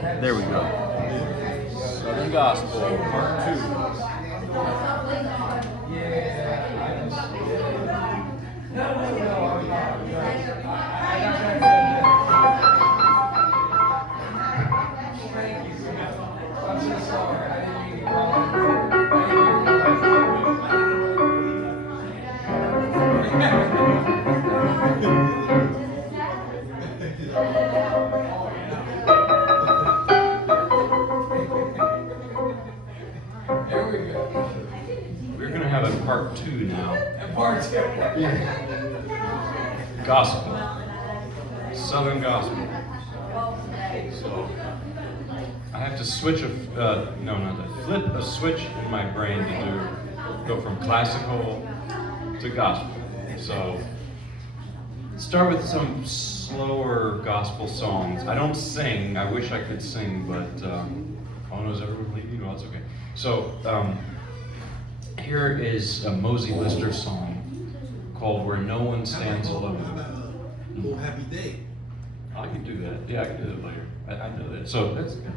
There we go. Southern Gospel, Part 2. We're going to have a part 2 now. Part 2. Gospel. Southern Gospel. So, I have to switch flip a switch in my brain to go from classical to gospel. So, start with some slower gospel songs. I don't sing. I wish I could sing, but oh no, is everyone leaving? No, it's okay. So, here is a Mosey Lister song called "Where No One Stands Alone." How about a little happy day? I can do that. Yeah, I can do that later. I know that. So that's good.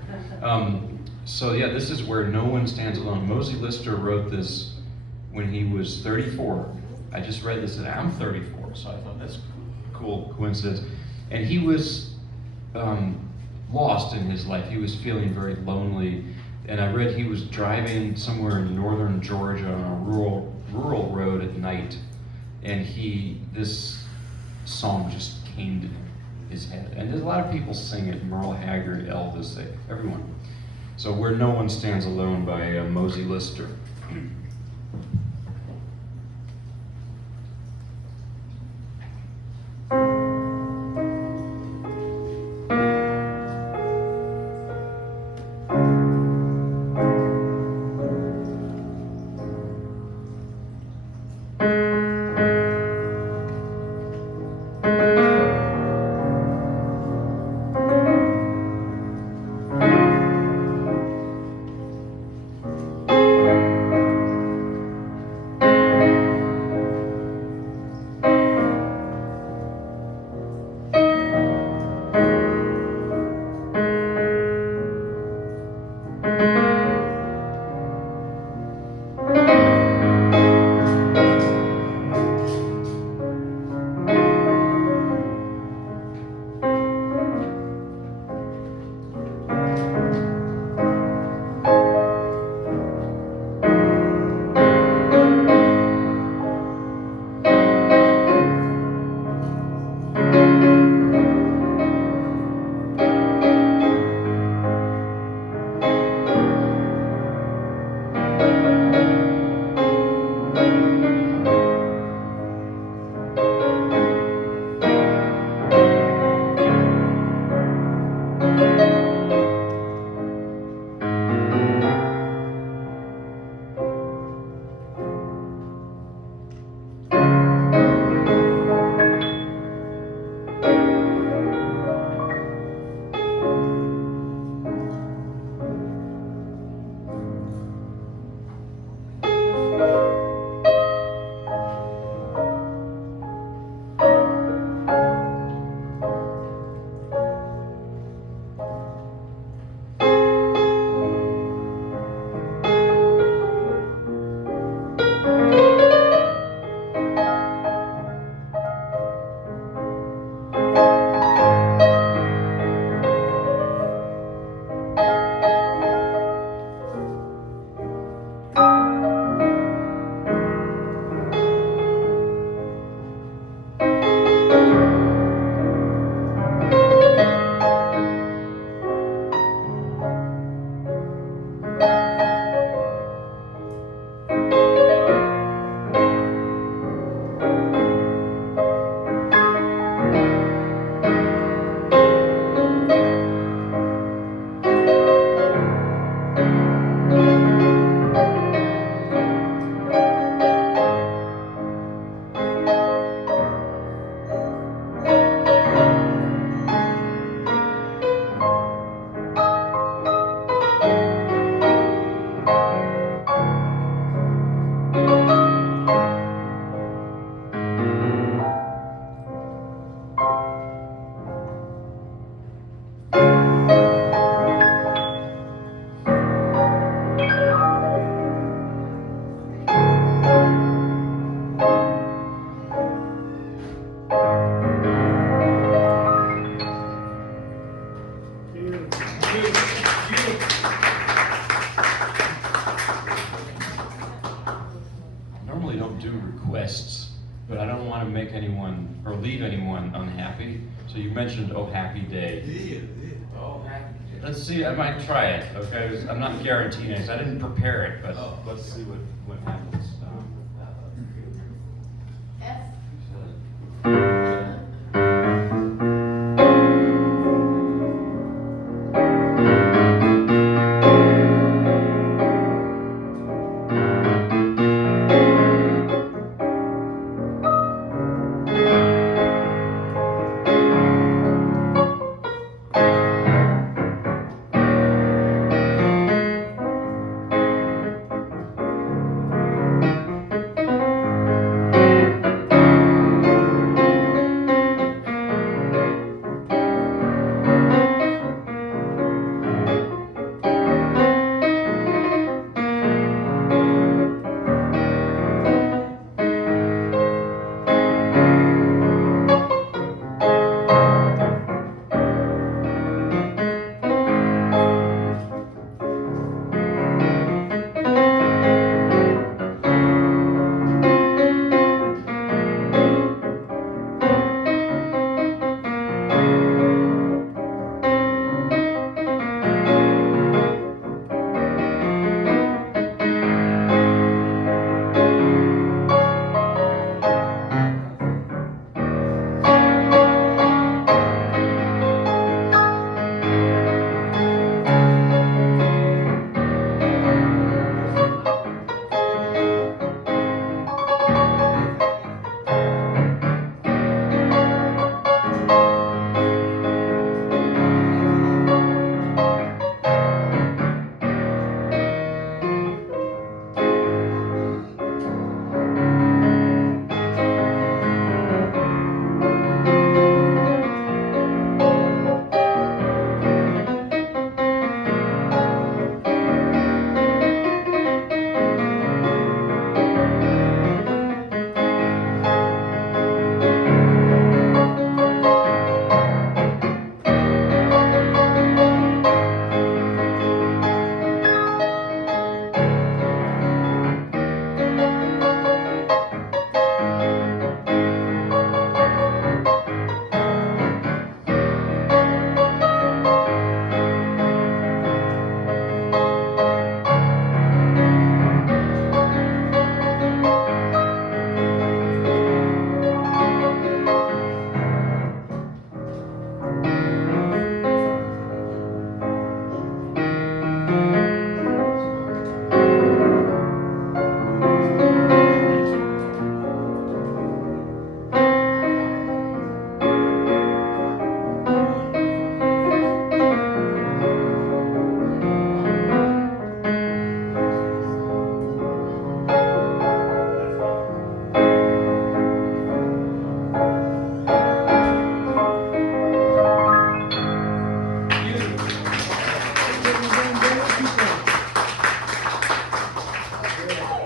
This is "Where No One Stands Alone." Mosey Lister wrote this when he was 34. I just read this and I'm 34, so I thought that's a cool coincidence. And he was lost in his life. He was feeling very lonely. And I read he was driving somewhere in northern Georgia on a rural road at night, and this song just came to his head. And there's a lot of people sing it: Merle Haggard, Elvis, everyone. So "Where No One Stands Alone" by Mosey Lister. Normally don't do requests, but I don't want to make anyone or leave anyone unhappy. So you mentioned "Oh Happy Day." Yeah. Oh, happy day. Let's see. I might try it. Okay, I'm not guaranteeing it. 'Cause I didn't prepare it, but let's see what happens.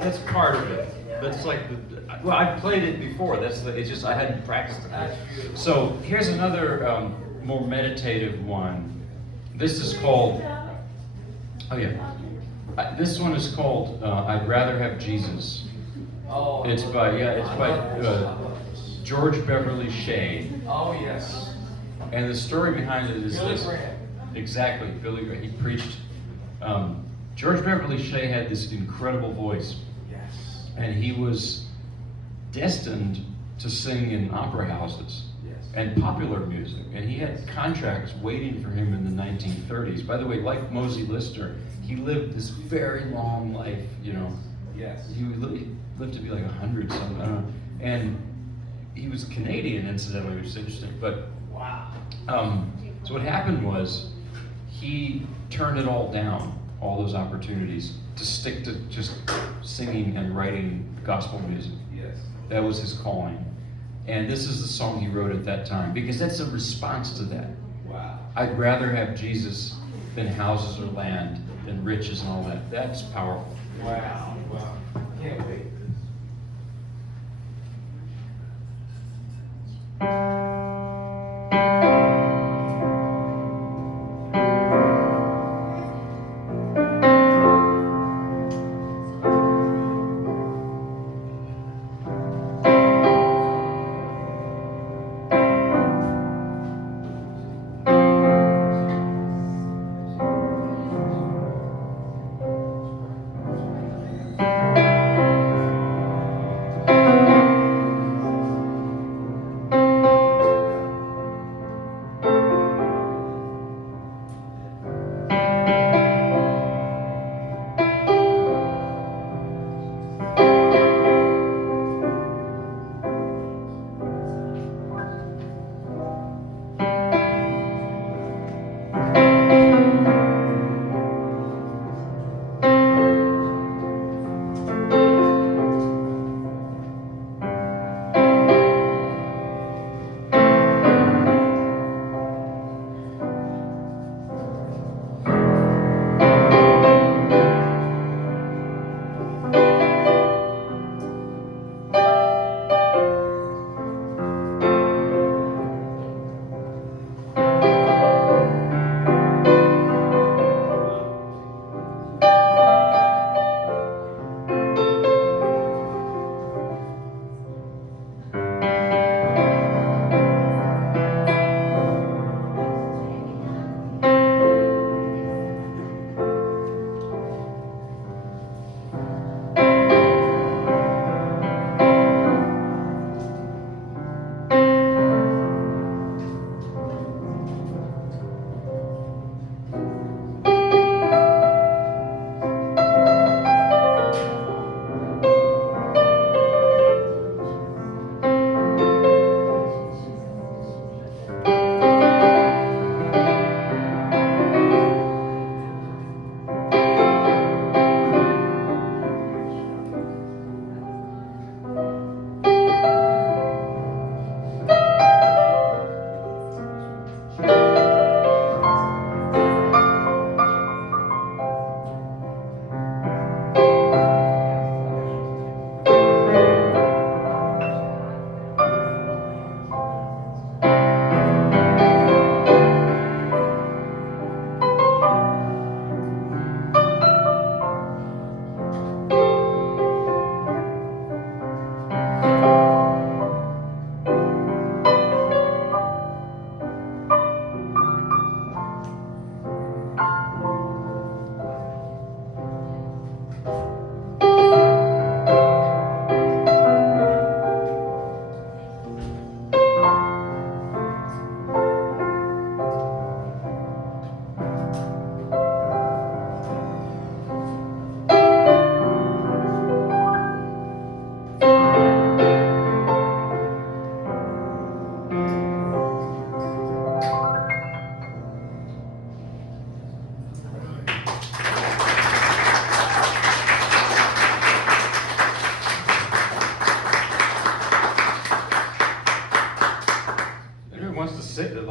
That's part of it. That's like well, I've played it before. It's just I hadn't practiced it. So here's another more meditative one. This is called. Oh yeah. This one is called "I'd Rather Have Jesus." Oh. It's by George Beverly Shea. Oh yes. And the story behind it is Billy this. Graham. Exactly, Billy Graham. He preached. George Beverly Shea had this incredible voice, Yes. and he was destined to sing in opera houses Yes. and popular music. And he had contracts waiting for him in the 1930s. By the way, like Mosey Lister, he lived this very long life. You know, Yes. he lived to be like 100 something. I don't know. And he was Canadian, incidentally, which is interesting. But Wow. so what happened was he turned it all down, all those opportunities, to stick to just singing and writing gospel music. Yes. That was his calling. And this is the song he wrote at that time, because that's a response to that. Wow. I'd rather have Jesus than houses or land, than riches and all that. That's powerful. Wow. Wow. Can't wait.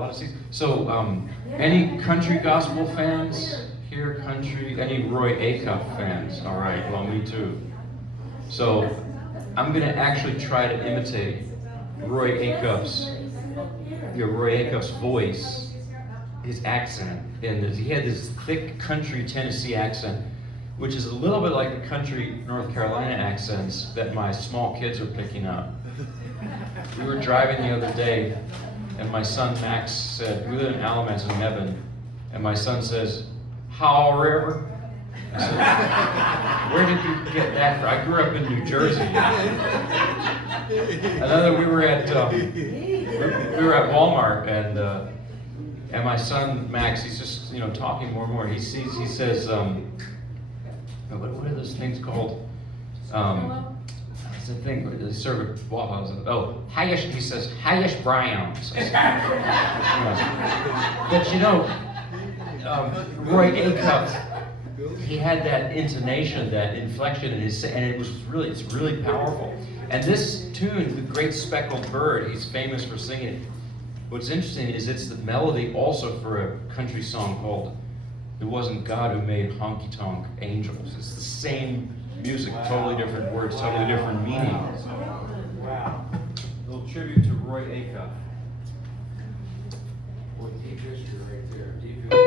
lot of seats. So, any country gospel fans here? Country? Any Roy Acuff fans? All right. Well, me too. So, I'm gonna actually try to imitate Roy Acuff's voice, his accent, and he had this thick country Tennessee accent, which is a little bit like the country North Carolina accents that my small kids are picking up. We were driving the other day, and my son Max said, we live in Alamance in Heaven, and my son says, however. I said, where did you get that from? I grew up in New Jersey. We were at Walmart, and my son Max, he's just talking more and more. He says, what are those things called? It's a thing they serve at Waffle House. Oh, hash. He says hash browns. But Roy Acuff, he had that intonation, that inflection in his, and it's really powerful. And this tune, The Great Speckled Bird, he's famous for singing it. What's interesting is it's the melody also for a country song called It Wasn't God Who Made Honky Tonk Angels. It's the same music, totally different words, totally different meaning. Wow. A little tribute to Roy Acuff. Boy, deep history right there. Deep history.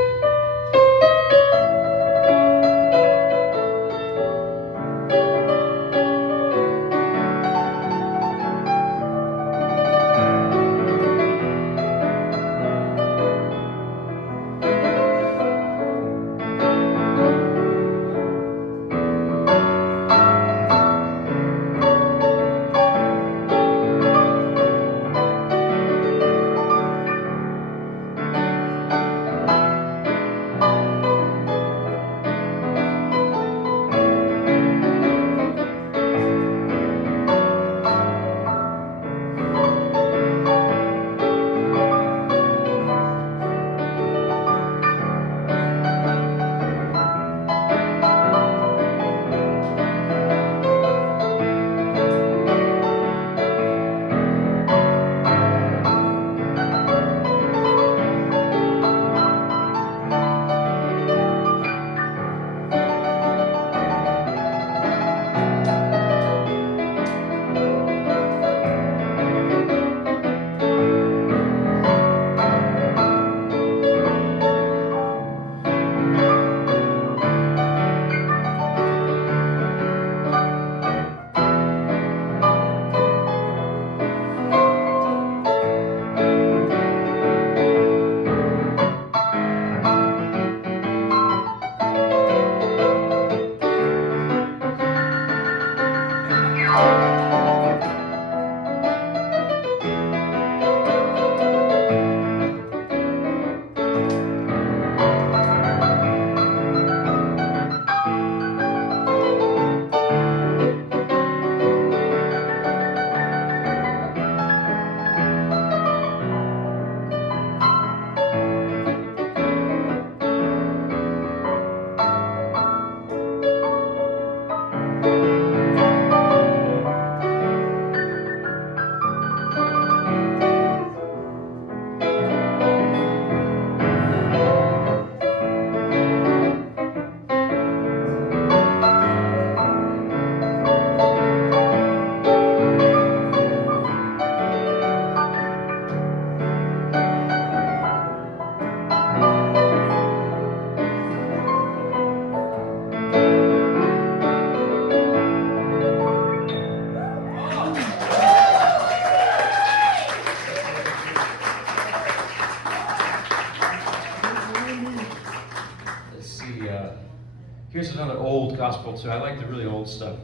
Here's another old gospel too. I like the really old stuff.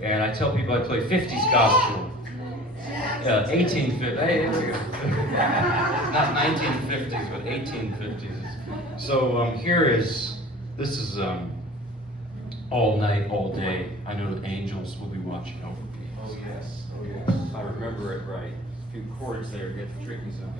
And I tell people I play 50s gospel. 1850s. Hey, there we go. Not 1950s, but 1850s. So this is All Night, All Day. I know the angels will be watching over me. Oh yes. Oh yes. If I remember it right. A few chords there get tricky sometimes.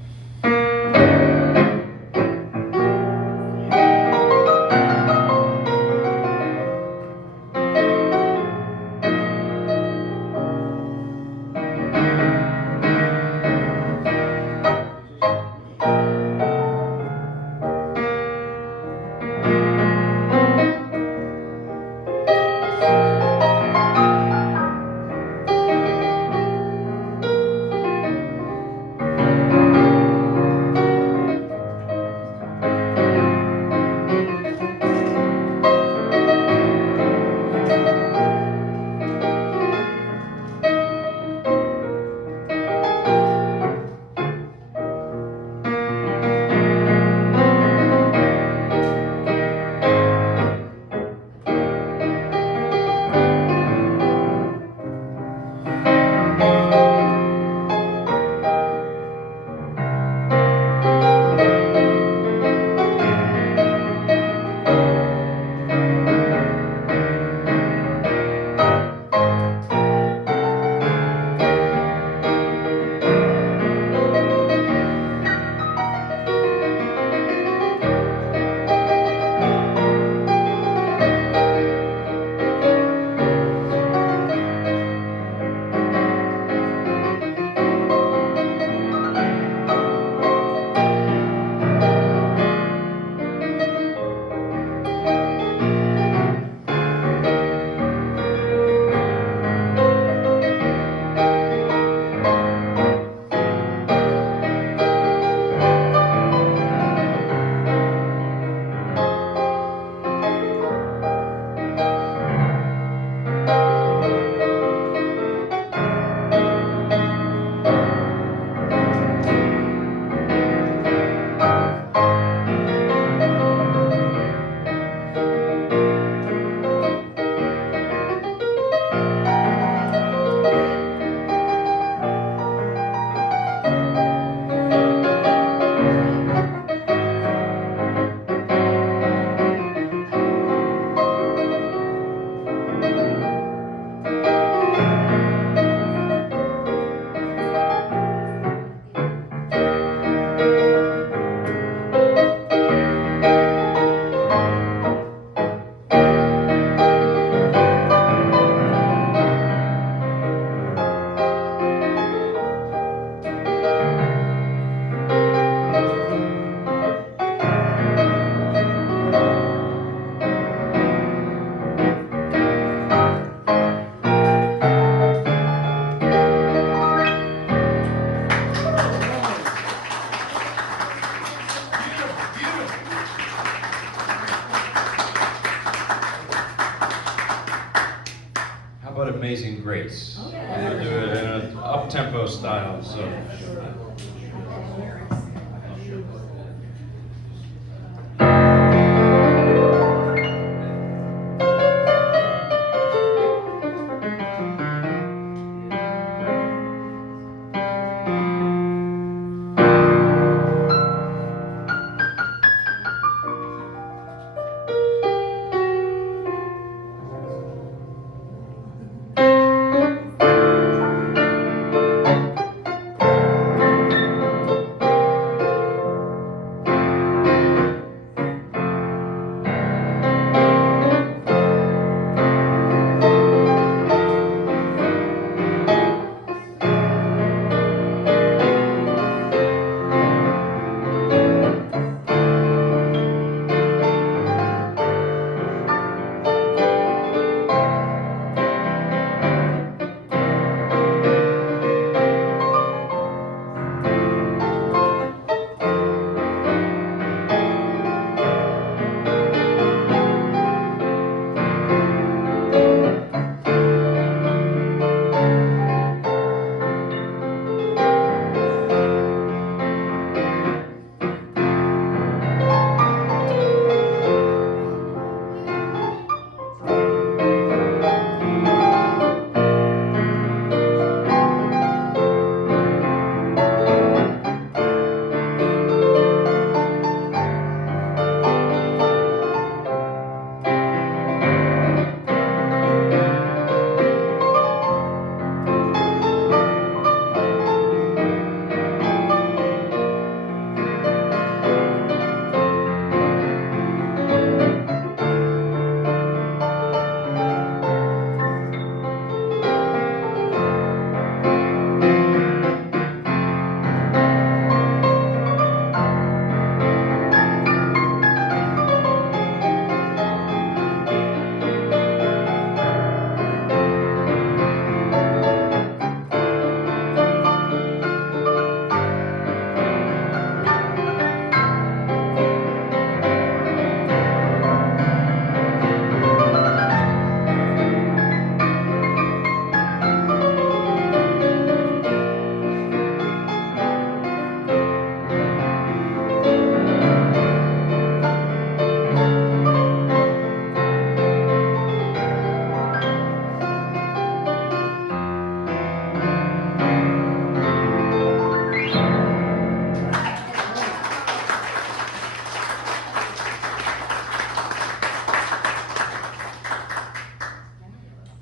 wrote Amazing Grace. Oh, And they'll do it in an up-tempo style. So.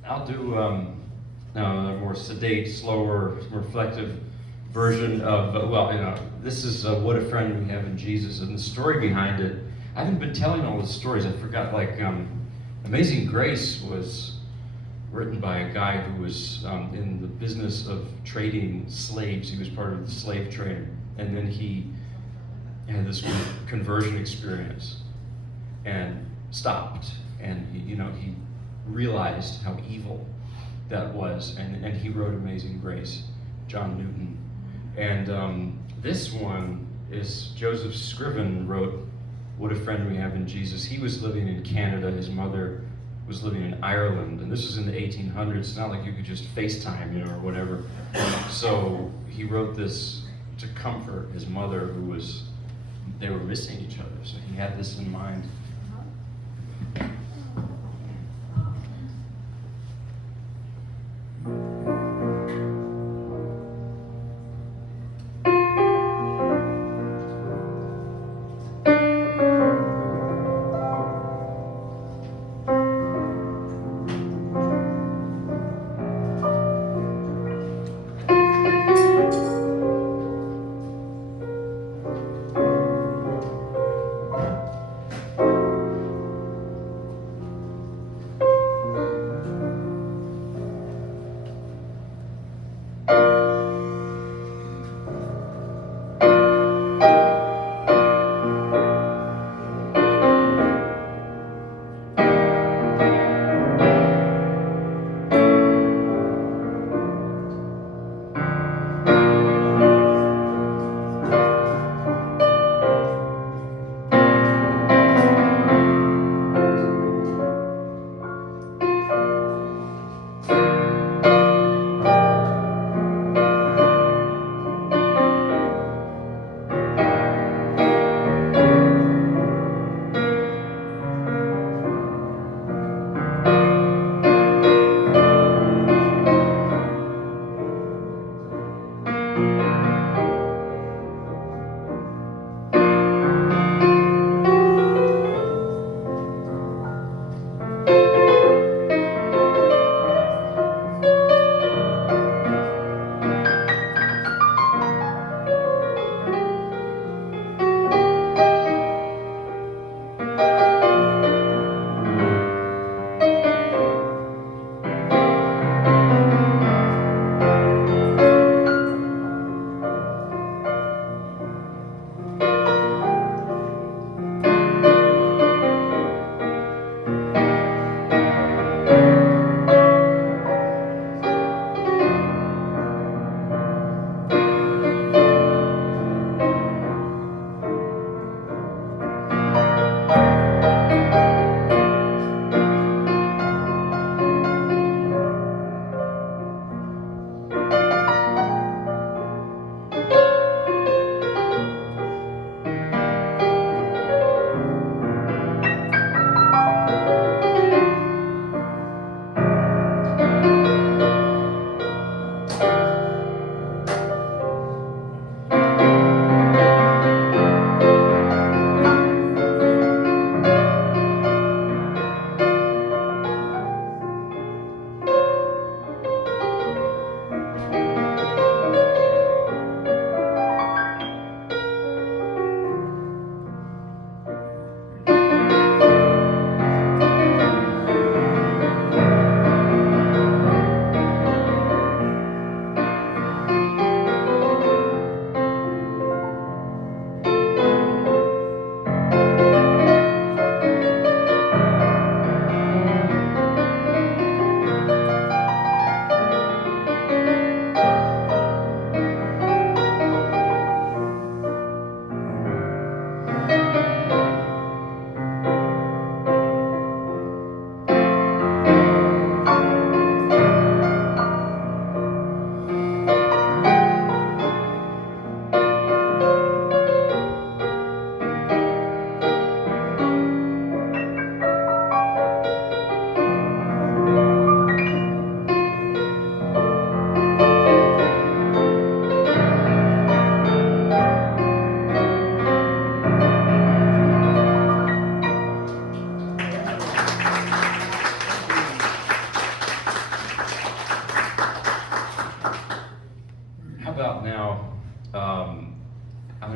I'll do now a more sedate, slower, reflective version of, this is What a Friend We Have in Jesus, and the story behind it. I haven't been telling all the stories. I forgot, Amazing Grace was written by a guy who was in the business of trading slaves. He was part of the slave trade, and then he had this conversion experience and stopped, and he realized how evil that was, and he wrote Amazing Grace, John Newton. And this one is Joseph Scriven wrote What a Friend We Have in Jesus. He was living in Canada. His mother was living in Ireland, and this was in the 1800s. It's not like you could just FaceTime, or whatever. So he wrote this to comfort his mother, they were missing each other. So he had this in mind.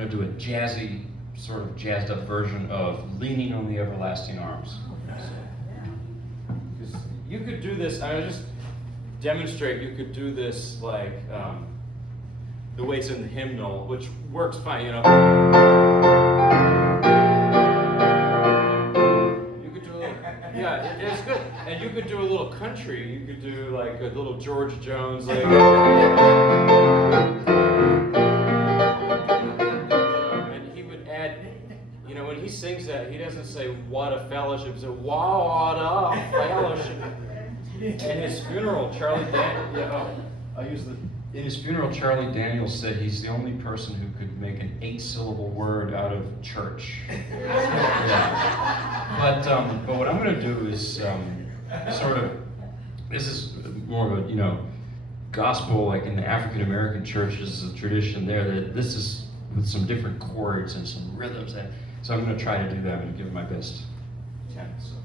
going to do a jazzy, sort of jazzed up version of Leaning on the Everlasting Arms. Because you could do this, I just demonstrate you could do this like the way it's in the hymnal, which works fine, you know. You could do a little, yeah, it's good. And you could do a little country, you could do like a little George Jones, like, and he would add, you know, when he sings that, he doesn't say what a fellowship, he says what a fellowship. In his funeral, Charlie Daniels, In his funeral, Charlie Daniels said he's the only person who could make an 8-syllable word out of church. Yeah. But what I'm going to do is sort of, this is more of a, you know, gospel, like in the African American churches, a tradition there that this is with some different chords and some rhythms. So I'm going to try to do that. I'm going to give it my best attempt. So.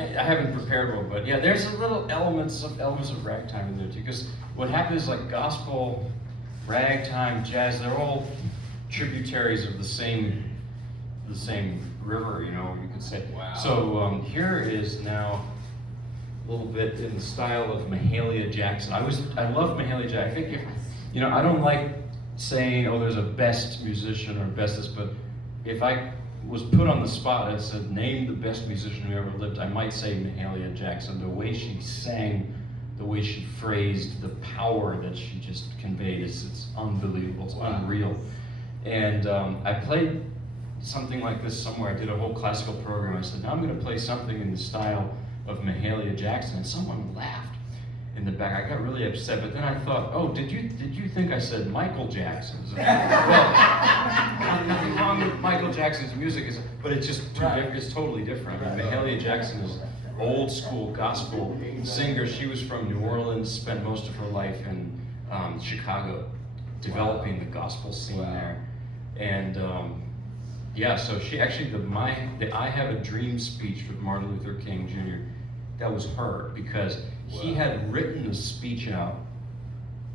I haven't prepared one, but yeah, there's a little elements of ragtime in there too. Because what happens is like gospel, ragtime, jazz, they're all tributaries of the same river, you know, you could say. Wow. So here is now a little bit in the style of Mahalia Jackson. I love Mahalia Jackson. I think if, you know, I don't like saying, oh, there's a best musician or bestest, but if I was put on the spot and said, name the best musician who ever lived, I might say Mahalia Jackson. The way she sang, the way she phrased, the power that she just conveyed, it's unbelievable, it's unreal. And I played something like this somewhere. I did a whole classical program. I said, now I'm going to play something in the style of Mahalia Jackson, and someone laughed in the back. I got really upset, but then I thought, oh, did you think I said Michael Jackson? Well, nothing wrong with Michael Jackson's music, but it's just it's totally different. I mean, Mahalia Jackson is old school gospel singer. She was from New Orleans, spent most of her life in Chicago, developing the gospel scene Wow. there. And yeah, so she actually, the I Have a Dream speech with Martin Luther King Jr., that was her, because he had written a speech out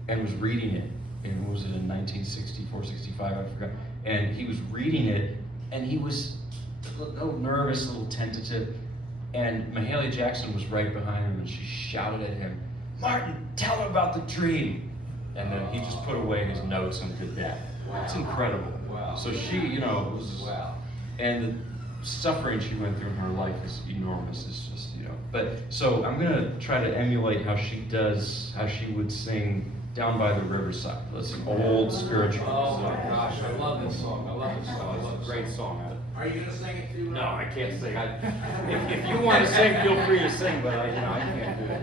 and was reading it, and what was it, in 1964, 65, I forgot, and he was reading it, and he was a little nervous, a little tentative, and Mahalia Jackson was right behind him, and she shouted at him, "Martin, tell her about the dream." And then he just put away his notes and did that. Wow. It's incredible. Wow. So she, you know, was, Wow. and the suffering she went through in her life is enormous. It's just, you know, but so I'm gonna try to emulate how she does, how she would sing "Down by the Riverside." That's an old spiritual. Oh my gosh, I love this song. I love this song. I love It's this a great song. song. Are you gonna sing it too? No, I can't sing. If you want to sing, feel free to sing, but I can't do it.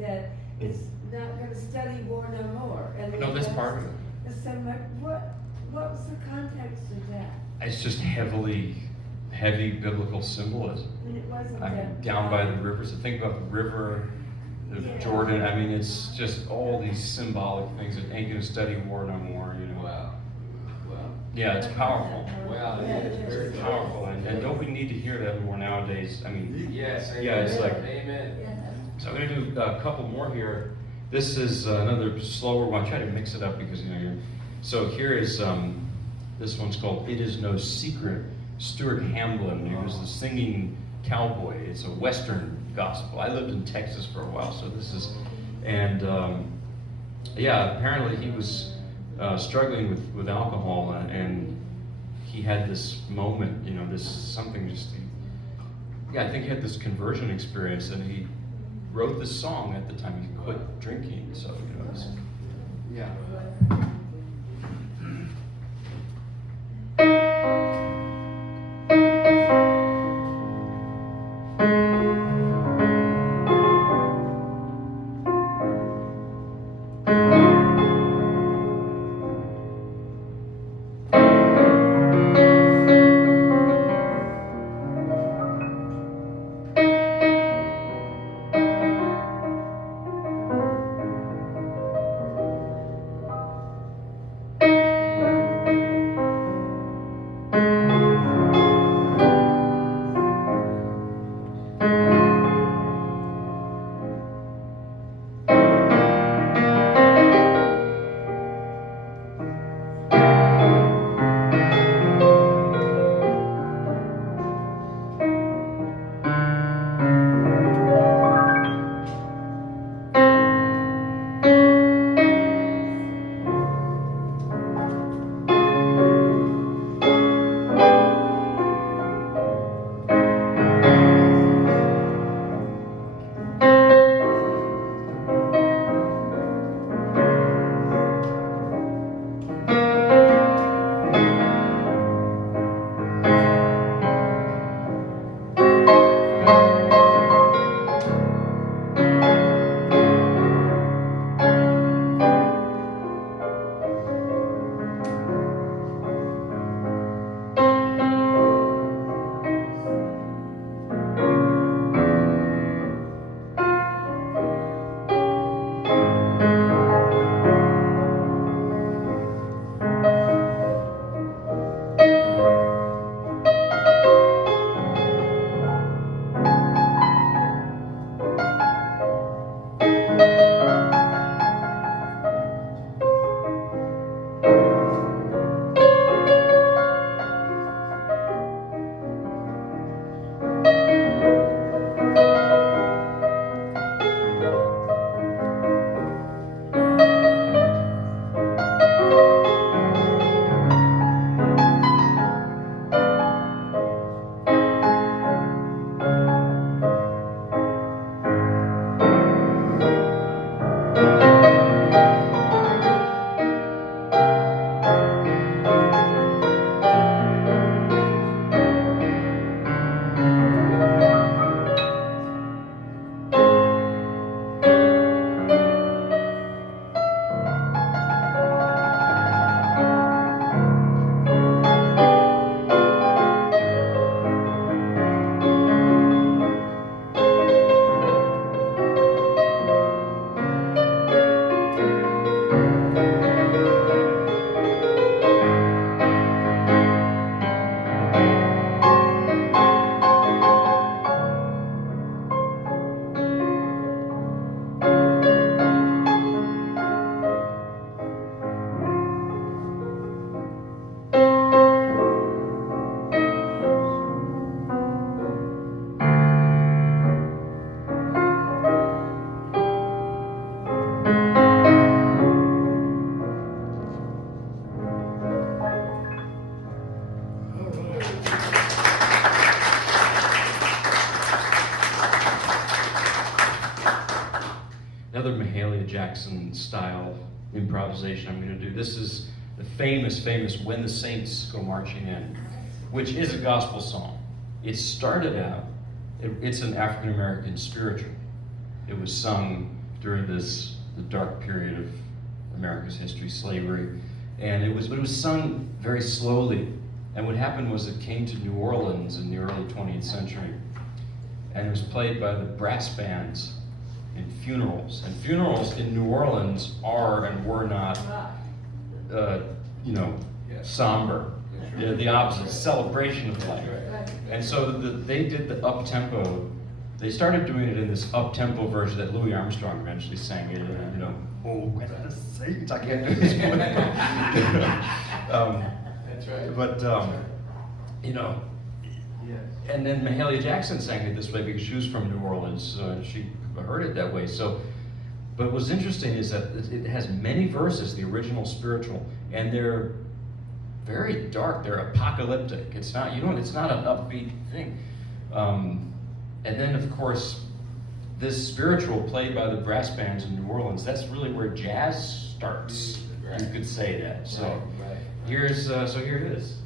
that it's not gonna study war no more. And No, that's part of it. So what was the context of that? It's just heavy biblical symbolism. And it wasn't I mean, that. down by the river, so think about the river, the Yeah. Jordan, I mean, it's just all these symbolic things that ain't gonna study war no more, you know. Wow. Wow. Yeah, it's powerful. Wow, it is very It's powerful, and don't we need to hear that more nowadays? I mean, Yes, amen. Yeah, it's like- Amen. Yeah. So I'm going to do a couple more here. This is another slower one. I try to mix it up because so here is this one's called "It Is No Secret." Stuart Hamblin, he was the singing cowboy. It's a Western gospel. I lived in Texas for a while, so this is, and yeah, apparently he was struggling with alcohol, and he had this moment, this something just, I think he had this conversion experience, and he wrote this song at the time he quit drinking. So it's, yeah. Another Mahalia Jackson style improvisation I'm going to do. This is the famous When the Saints Go Marching In, which is a gospel song. It started out, it's an African American spiritual. It was sung during the dark period of America's history, slavery, and it was sung very slowly. And what happened was it came to New Orleans in the early 20th century, and it was played by the brass bands in funerals. And funerals in New Orleans are and were not, somber. The opposite, celebration of life. And so they did the up-tempo they started doing it in this up-tempo version that Louis Armstrong eventually sang it, and you know, oh, Saints, I can't do this one. That's right. But you know, and then Mahalia Jackson sang it this way because she was from New Orleans, so she heard it that way. So, but what's interesting is that it has many verses, the original spiritual, and they're very dark. They're apocalyptic. It's not, you know, it's not an upbeat thing. And then, of course, this spiritual played by the brass bands in New Orleans, that's really where jazz starts. Right. You could say that. So Right. here's, so here it is.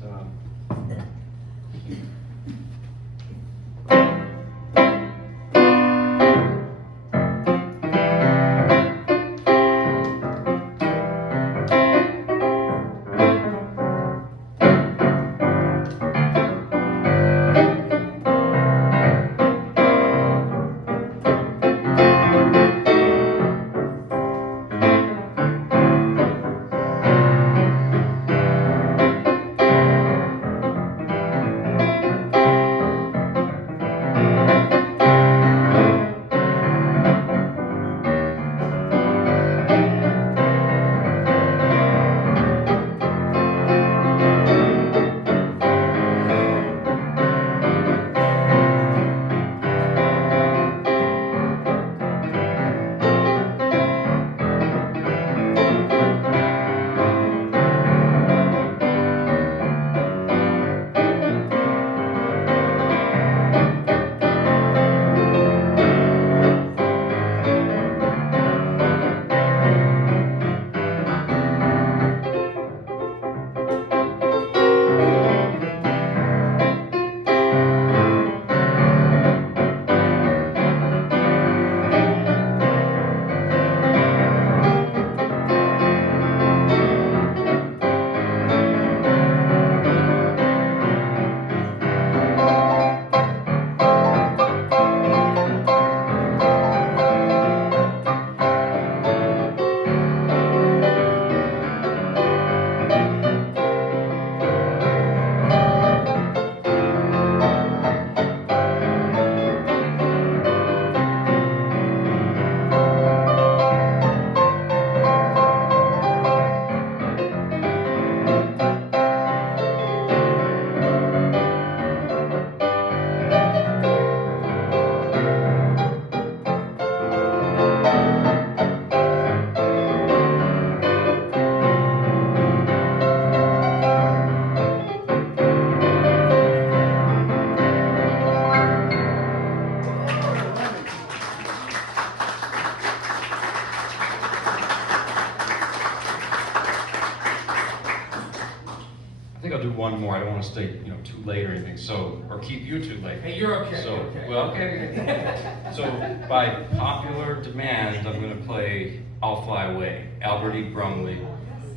I think I'll do one more. I don't want to stay, you know, too late or anything. So, or keep you too late. Hey, you're okay. So, You're okay. well, okay. So, by popular demand, I'm going to play "I'll Fly Away," Albert E. Brumley.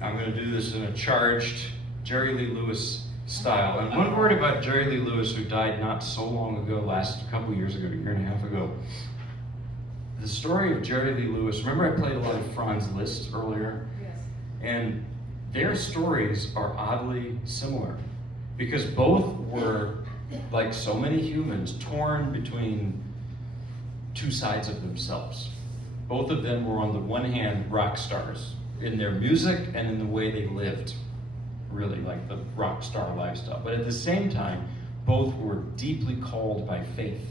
I'm going to do this in a charged Jerry Lee Lewis style. And one word about Jerry Lee Lewis, who died not so long ago, a couple years ago, a year and a half ago. The story of Jerry Lee Lewis. Remember, I played a lot of Franz Liszt earlier, and their stories are oddly similar because both were, like so many humans, torn between two sides of themselves. Both of them were, on the one hand, rock stars in their music and in the way they lived, really like the rock star lifestyle. But at the same time, both were deeply called by faith.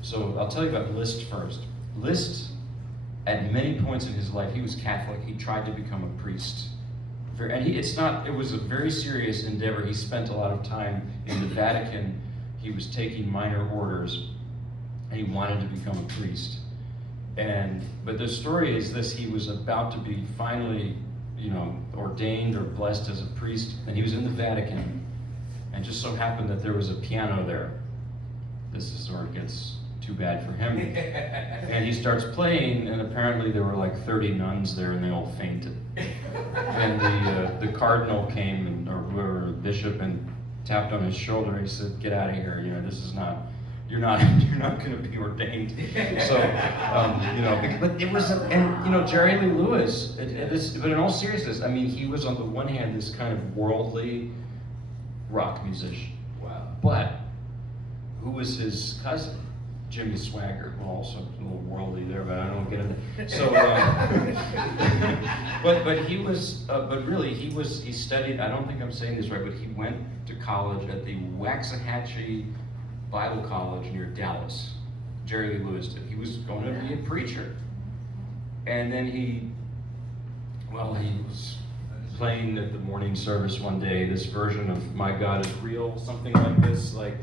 So I'll tell you about Liszt first. Liszt, at many points in his life, he was Catholic. He tried to become a priest. And it was a very serious endeavor. He spent a lot of time in the Vatican. He was taking minor orders, and he wanted to become a priest. But the story is this: he was about to be finally, ordained or blessed as a priest, and he was in the Vatican, and just so happened that there was a piano there. This is where it gets too bad for him. And he starts playing, and apparently there were like 30 nuns there, and they all fainted. And the cardinal came, or whoever, the bishop, and tapped on his shoulder. He said, "Get out of here. This is not. You're not going to be ordained." So, but it was, Jerry Lee Lewis. But in all seriousness, I mean, he was on the one hand this kind of worldly rock musician. Wow. But who was his cousin? Jimmy Swagger, well, also a little worldly there, but I don't get into. So, but he was, but really he studied. I don't think I'm saying this right, but he went to college at the Waxahachie Bible College near Dallas. Jerry Lee Lewis did. He was going to be a preacher, and then he was playing at the morning service one day this version of "My God Is Real," something like this, like.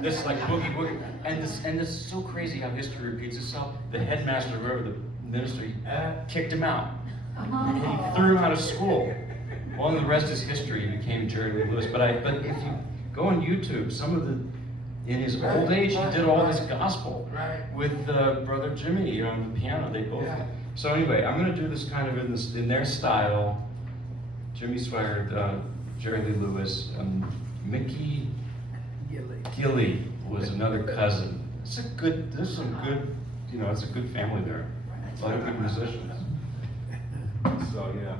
This like boogie woogie, and this is so crazy how history repeats itself. The headmaster, whoever the minister, kicked him out. He threw him out of school. Well, and the rest is history. He became Jerry Lee Lewis. But if you go on YouTube, in his old age, he did all this gospel with Brother Jimmy on the piano. They both. So anyway, I'm going to do this kind of in their style. Jimmy Swagger, Jerry Lee Lewis, Mickey Gilly was another cousin. There's some good, it's a good family there. A lot of good musicians. So yeah.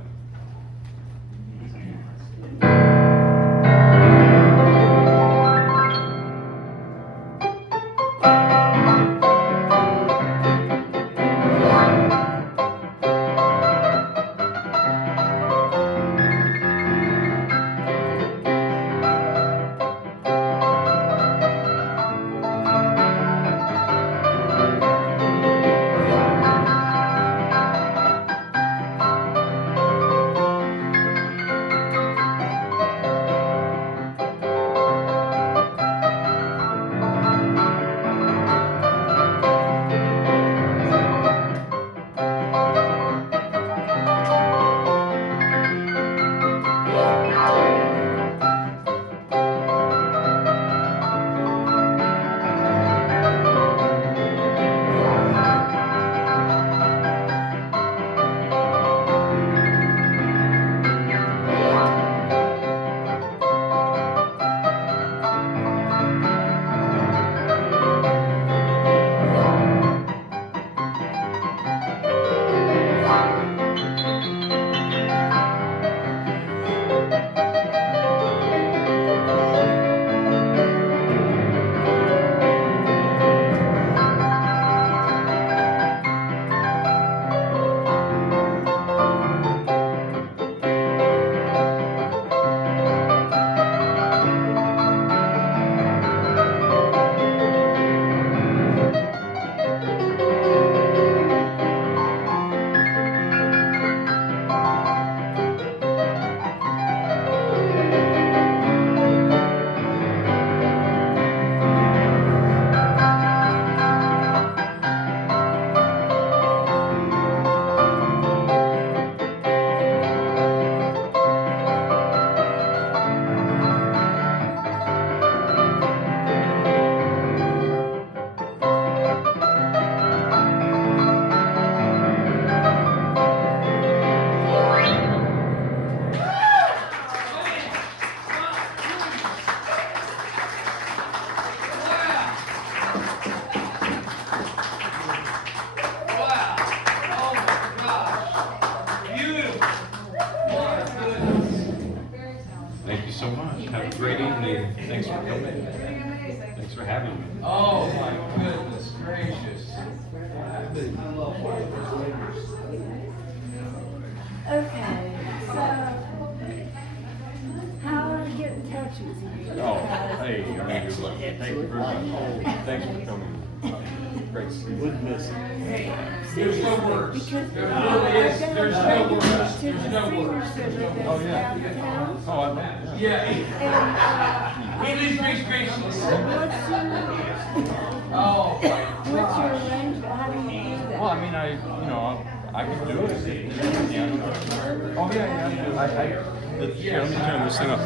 So much. Have a great evening. Thanks for coming. Thanks for having me. Oh my goodness gracious. Okay, so how do I get in touch with you? Oh, hey, thank you very much. Thanks for coming. Great to see you. There's no words. Because There really is. There's no words. to the There's no words. senior center that's Oh, yeah. downtown. Oh, I bet. Yeah. And, He leaves me speechless. what's Oh my your gosh. arrangement? How do you do that? Well, I mean, I can do it. Yeah. Oh, yeah. Here, let me turn this thing up.